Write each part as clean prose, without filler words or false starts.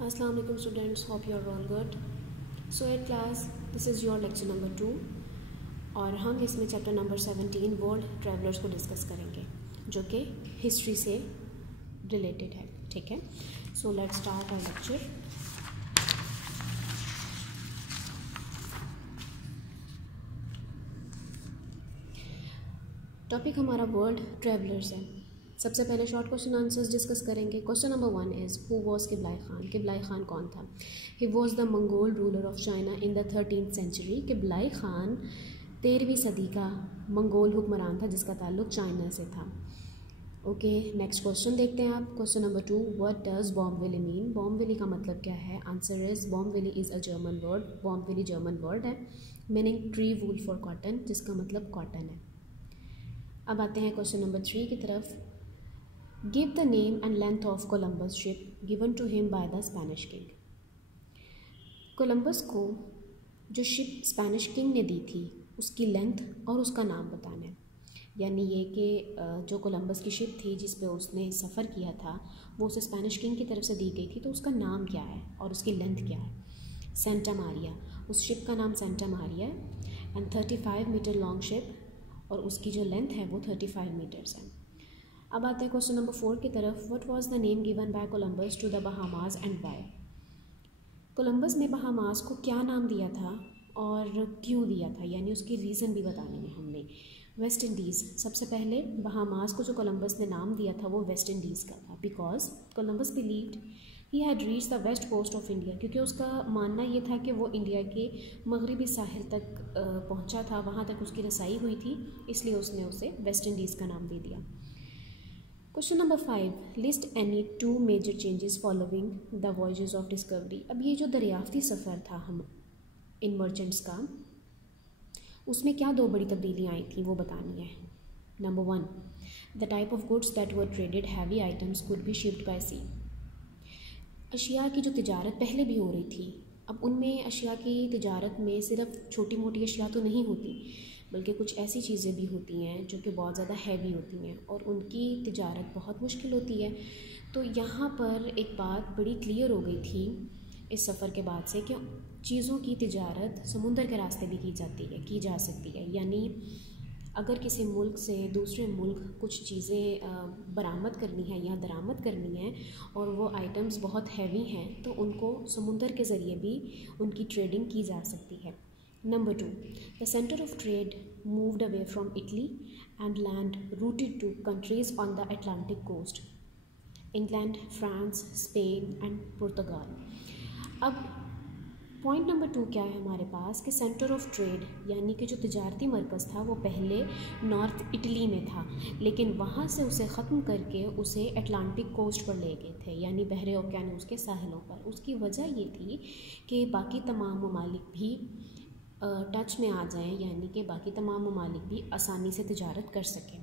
Assalamu alaikum students, hope you are all good. So at class, this is your lecture number 2 और हम इसमें chapter number 17 world travellers को discuss करेंगे जो कि हिस्ट्री से रिलेटेड है. ठीक है, so let's start our lecture. Topic हमारा वर्ल्ड ट्रैवलर्स है. सबसे पहले शॉर्ट क्वेश्चन आंसर्स डिस्कस करेंगे. Question number 1 is who was Kublai Khan. Kublai Khan कौन था? He was the Mongol ruler of China in the 13th century. Kublai Khan 13वीं सदी का मंगोल हुक्मरान था जिसका ताल्लुक चाइना से था. ओके, नेक्स्ट क्वेश्चन देखते हैं आप. Question number 2, what does Baumwolle mean. Baumwolle का मतलब क्या है? Answer is Baumwolle is a German word. Baumwolle German word है meaning tree wool for cotton, जिसका मतलब कॉटन है. अब आते हैं क्वेश्चन नंबर 3 की तरफ. Give the name and length of Columbus ship given to him by the Spanish king. Columbus को जो शिप स्पेनिश किंग ने दी थी उसकी लेंथ और उसका नाम बताना है. यानी ये कि जो कोलंबस की शिप थी जिस पे उसने सफ़र किया था वो उसे स्पेनिश किंग की तरफ से दी गई थी, तो उसका नाम क्या है और उसकी लेंथ क्या है? सेंटा मारिया. उस शिप का नाम सेंटा मारिया है एंड 35 मीटर लॉन्ग शिप और उसकी जो लेंथ है वो 35 मीटर्स है. अब आते हैं क्वेश्चन नंबर 4 की तरफ. What was the name given by Columbus to the Bahamas and why. Columbus ने बहामास को क्या नाम दिया था और क्यों दिया था, यानी उसकी रीज़न भी बतानी है हमने. West Indies. सबसे पहले बहामास को जो कोलंबस ने नाम दिया था वो वेस्ट इंडीज़ का था because Columbus believed he had reach the west coast of India. क्योंकि उसका मानना ये था कि वो इंडिया के मगरबी साहिल तक पहुंचा था, वहाँ तक उसकी रसाई हुई थी, इसलिए उसने उसे वेस्ट इंडीज़ का नाम दे दिया. Question number 5, list any 2 major changes following the voyages of discovery. अब ये जो दरियाफ्ती सफ़र था हम इन मर्चेंट्स का, उसमें क्या 2 बड़ी तब्दीलियाँ आई थी वो बतानी है. Number 1, the type of goods that were traded heavy items could be shipped by sea. Asia की जो तिजारत पहले भी हो रही थी, अब उनमें अशिया की तिजारत में सिर्फ छोटी मोटी अशिया तो नहीं होती बल्कि कुछ ऐसी चीज़ें भी होती हैं जो कि बहुत ज़्यादा हैवी होती हैं और उनकी तिजारत बहुत मुश्किल होती है. तो यहाँ पर एक बात बड़ी क्लियर हो गई थी इस सफ़र के बाद से कि चीज़ों की तिजारत समुंदर के रास्ते भी की जा सकती है. यानी अगर किसी मुल्क से दूसरे मुल्क कुछ चीज़ें बरामद करनी है या दरामद करनी है और वो आइटम्स बहुत हैवी हैं तो उनको समुंदर के ज़रिए भी उनकी ट्रेडिंग की जा सकती है. Number 2, the center of trade moved away from Italy and land routed to countries on the Atlantic coast, England, France, Spain and Portugal. अब पॉइंट नंबर 2 क्या है हमारे पास कि सेंटर ऑफ ट्रेड यानी कि जो तिजारती मरकज़ था वो पहले नॉर्थ इटली में था, लेकिन वहाँ से उसे ख़त्म करके उसे अटलांटिक कोस्ट पर ले गए थे, यानी बहरे ओकियानूस के साहिलों पर. उसकी वजह ये थी कि बाकी तमाम ममालिक भी टच में आ जाएं, यानी कि बाकी तमाम ममालिक भी आसानी से तिजारत कर सकें.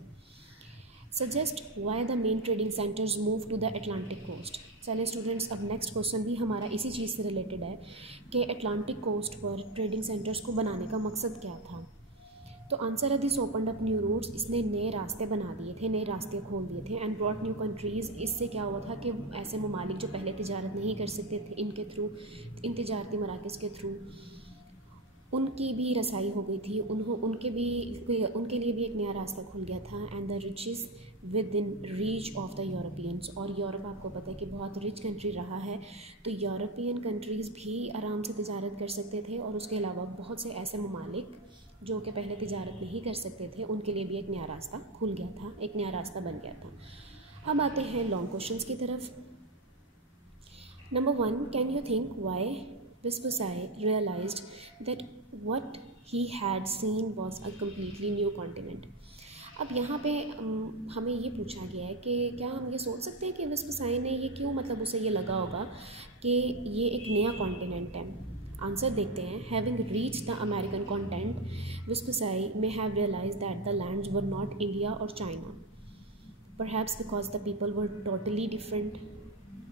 Suggest why the main trading centres move to the Atlantic coast. चलिए स्टूडेंट्स, अब नेक्स्ट क्वेश्चन भी हमारा इसी चीज़ से रिलेटेड है कि अटलांटिक कोस्ट पर ट्रेडिंग सेंटर्स को बनाने का मकसद क्या था. तो आंसर है this opened up new routes. इसने नए रास्ते बना दिए थे, नए रास्ते खोल दिए थे. And brought new countries. इससे क्या हुआ था कि ऐसे ममालिक जो पहले तिजारत नहीं कर सकते थे इनके थ्रू, इन तिजारती मराकज़ के थ्रू उनकी भी रसाई हो गई थी. उनके लिए भी एक नया रास्ता खुल गया था. And the riches within reach of the Europeans. और यूरोप आपको पता है कि बहुत रिच कंट्री रहा है, तो यूरोपियन कंट्रीज़ भी आराम से तिजारत कर सकते थे और उसके अलावा बहुत से ऐसे ममालिक जो कि पहले तिजारत नहीं कर सकते थे उनके लिए भी एक नया रास्ता खुल गया था, एक नया रास्ता बन गया था. अब आते हैं लॉन्ग क्वेश्चंस की तरफ. Number 1, can you think Y Vespucci realized that what he had seen was a completely new continent. अब यहाँ पे हमें ये पूछा गया है कि क्या हम ये सोच सकते हैं कि वेस्पुसाई ने ये क्यों, मतलब उसे ये लगा होगा कि ये एक नया कॉन्टिनेंट है. आंसर देखते हैं. Having reach the American continent, Vespucci may have realise that the lands were not India और China, perhaps because the people were totally different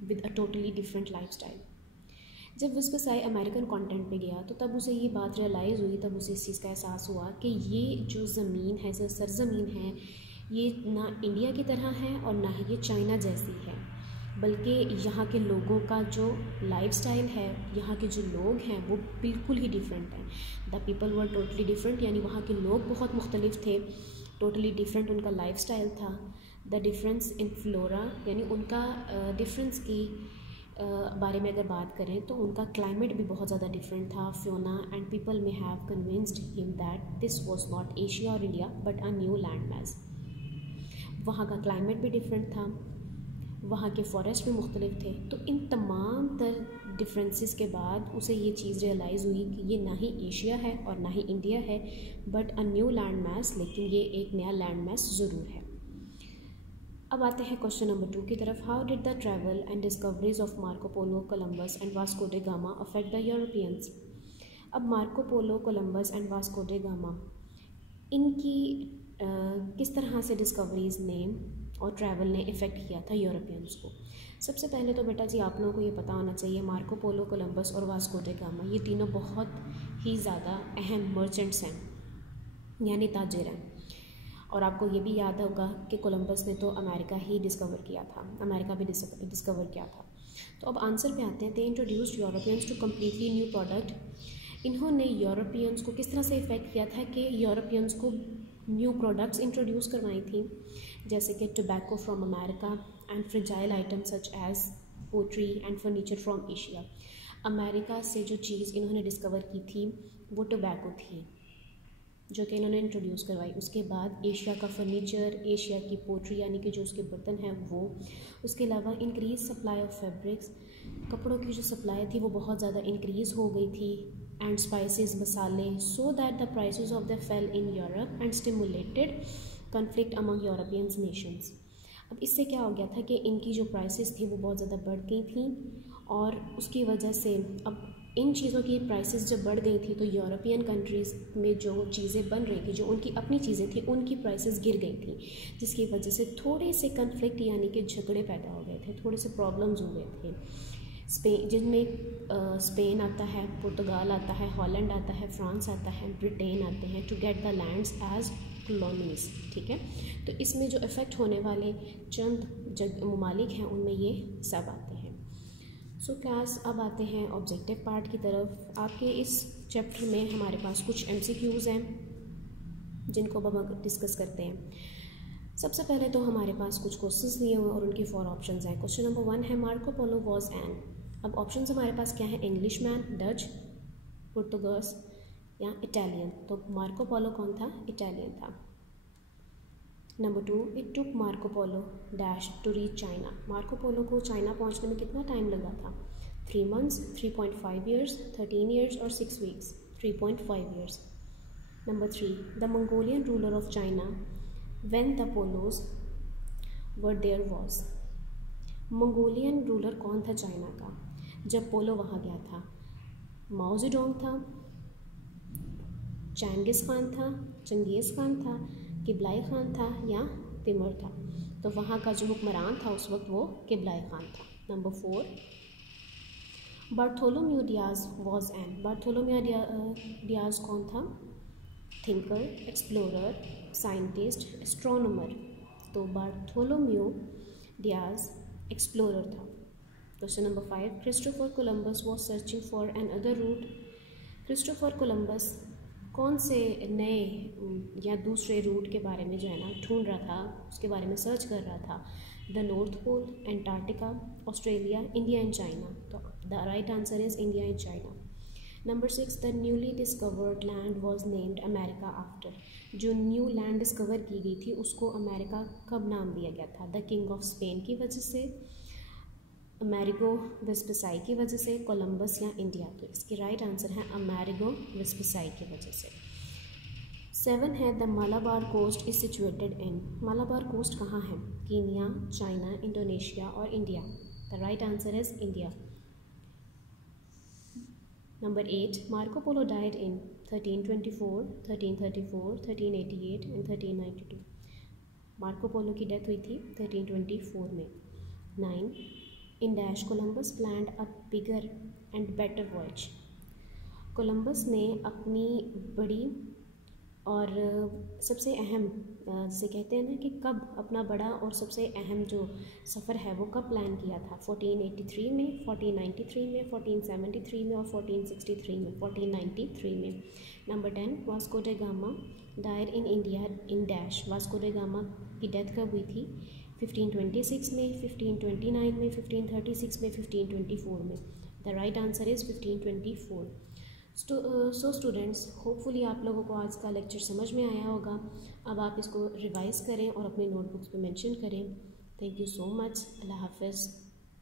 with a totally different life style. जब Vespucci American continent पे गया तो तब उसे ये बात realise हुई, तब उसे इस चीज़ का एहसास हुआ कि ये जो ज़मीन है, सरज़मीन है, ये ना इंडिया की तरह है और ना ही ये चाइना जैसी है. बल्कि यहाँ के लोगों का जो लाइफस्टाइल है, यहाँ के जो लोग हैं वो बिल्कुल ही डिफरेंट हैं। The people were totally different, यानी वहाँ के लोग बहुत मुख्तलिफ थे, टोटली डिफरेंट उनका लाइफस्टाइल था। द डिफरेंस इन फ्लोरा, यानी उनका डिफरेंस की बारे में अगर बात करें तो उनका क्लाइमेट भी बहुत ज़्यादा डिफरेंट था। Fiona and people may have convinced him that this was not Asia और India but a new land mass. वहाँ का क्लाइमेट भी डिफरेंट था, वहाँ के फॉरेस्ट भी मुख्तलिफ थे। तो इन तमाम तर डिफरेंसेस के बाद उसे ये चीज़ रियलाइज़ हुई कि ये ना ही एशिया है और ना ही इंडिया है बट अ न्यू लैंड मास, लेकिन ये एक नया लैंड मास ज़रूर है। अब आते हैं क्वेश्चन नंबर 2 की तरफ। How did the travel and discoveries of Marco Polo, Columbus and Vasco da Gama affect the Europeans. अब Marco Polo, Columbus and Vasco da Gama, इनकी किस तरह से डिस्कवरीज़ ने और ट्रैवल ने इफ़ेक्ट किया था यूरोपियंस को। सबसे पहले तो बेटा जी आप लोगों को ये पता होना चाहिए, मार्को पोलो, कोलंबस और वास्को डे गामा ये तीनों बहुत ही ज़्यादा अहम मर्चेंट्स हैं, यानी ताजिर हैं। और आपको ये भी याद होगा कि कोलंबस ने तो अमेरिका ही डिस्कवर किया था, अमेरिका भी डिस्कवर किया था। तो अब आंसर पे आते हैं। They introduced Europeans to completely new product. इन्होंने यूरोपियंस को किस तरह से इफ़ेक्ट किया था कि यूरोपियंस को न्यू प्रोडक्ट्स इंट्रोड्यूस करवाई थी, जैसे कि tobacco from America and fragile item such as pottery and furniture from Asia. America से जो चीज़ इन्होंने डिस्कवर की थी वो टोबैको थी जो कि इन्होंने इंट्रोड्यूस करवाई। उसके बाद एशिया का फर्नीचर, एशिया की पोट्री यानी कि जो उसके बर्तन हैं वो, उसके अलावा इंक्रीज सप्लाई ऑफ फैब्रिक्स, कपड़ों की जो सप्लाई थी वो बहुत ज़्यादा इंक्रीज़ हो गई थी, एंड स्पाइसेस, मसाले, so that the prices of the fail in Europe and stimulated conflict among European Nations. अब इससे क्या हो गया था कि इनकी जो प्राइसेस थी वो बहुत ज़्यादा बढ़ गई थी, और उसकी वजह से अब इन चीज़ों की प्राइसेस जब बढ़ गई थी तो यूरोपियन कंट्रीज़ में जो चीज़ें बन रही थी, जो उनकी अपनी चीज़ें थी, उनकी प्राइसेस गिर गई थी, जिसकी वजह से थोड़े से कन्फ्लिक्ट यानी कि झगड़े पैदा हो गए थे, थोड़े से प्रॉब्लम्स हो गए थे। स्पेन, जिनमें स्पेन आता है, पुर्तगाल आता है, हॉलैंड आता है, फ्रांस आता है, ब्रिटेन आते हैं to get the lands as colonies. ठीक है, तो इसमें जो इफ़ेक्ट होने वाले चंद ममालिक हैं उनमें ये सब आते हैं। सो क्लास अब आते हैं ऑब्जेक्टिव पार्ट की तरफ। आपके इस चैप्टर में हमारे पास कुछ MCQs हैं जिनको अब हम डिस्कस करते हैं। सबसे पहले तो हमारे पास कुछ क्वेश्चंस दिए हुए और उनकी 4 ऑप्शंस हैं। क्वेश्चन नंबर 1 है मार्को पोलो वॉज एन। अब ऑप्शंस हमारे पास क्या है, इंग्लिश मैन, डच, पुर्तगास या इटालियन। तो मार्को पोलो कौन था, इटालियन था। Number 2, it took Marco Polo dash to reach China. Marco Polo को चाइना पहुंचने में कितना टाइम लगा था, 3 months, 3.5 years, 13 years और 6 weeks, 3.5 years। Number 3, the Mongolian ruler of China when the Polos were there was. Mongolian ruler कौन था China का जब पोलो वहाँ गया था, माओ ज़ेडोंग था, चंगेज़ खान था, किबलाई खान था या तिमूर था। तो वहाँ का जो हुक्मरान था उस वक्त वो किबलाई खान था। Number 4, Bartholomew Dias was an. Bartholomew Dias कौन था, थिंकर, एक्सप्लोरर, साइंटिस्ट, एस्ट्रोनॉमर। तो बार्थोलोम्यू डियाज एक्सप्लोरर था। Question number 5, Christopher Columbus was searching for another route. Christopher Columbus कौन से नए या दूसरे रूट के बारे में जो है ना ढूंढ रहा था, उसके बारे में सर्च कर रहा था। The North Pole, Antarctica, Australia, India and China. तो the right answer is India and China. Number 6, the newly discovered land was named America after. जो न्यू लैंड डिस्कवर की गई थी उसको अमेरिका कब नाम दिया गया था, द किंग ऑफ स्पेन की वजह से, अमेरिगो वेस्पुसाई की वजह से, कोलंबस या इंडिया। तो इसकी राइट आंसर है अमेरिगो वेस्पुसाई की वजह से। 7 है the Malabar coast is situated in. Malabar coast कहाँ है, कीनिया, चाइना, इंडोनेशिया और India. The right answer is India. Number 8, Marco Polo died in 1324, 1334, 1388 and 1392। Marco Polo की डेथ हुई थी 1324 में। 9, in dash Columbus planned a bigger and better voyage. Columbus ने अपनी बड़ी और सबसे अहम जिसे कहते हैं ना कि कब अपना बड़ा और सबसे अहम जो सफ़र है वो कब प्लान किया था, 1483 में, 1493 में, 1473 में और 1463 में, 1493 में। Number 10, Vasco da Gama died in India in dash. Vasco da Gama की डेथ कब हुई थी? 1526 में, 1529 में, 1536 में, 1524 में। The right answer is 1524। So students, hopefully आप लोगों को आज का लेक्चर समझ में आया होगा। अब आप इसको रिवाइज़ करें और अपनी नोटबुक्स पे मेंशन करें। Thank you so much. अल्लाह हाफ़िज़।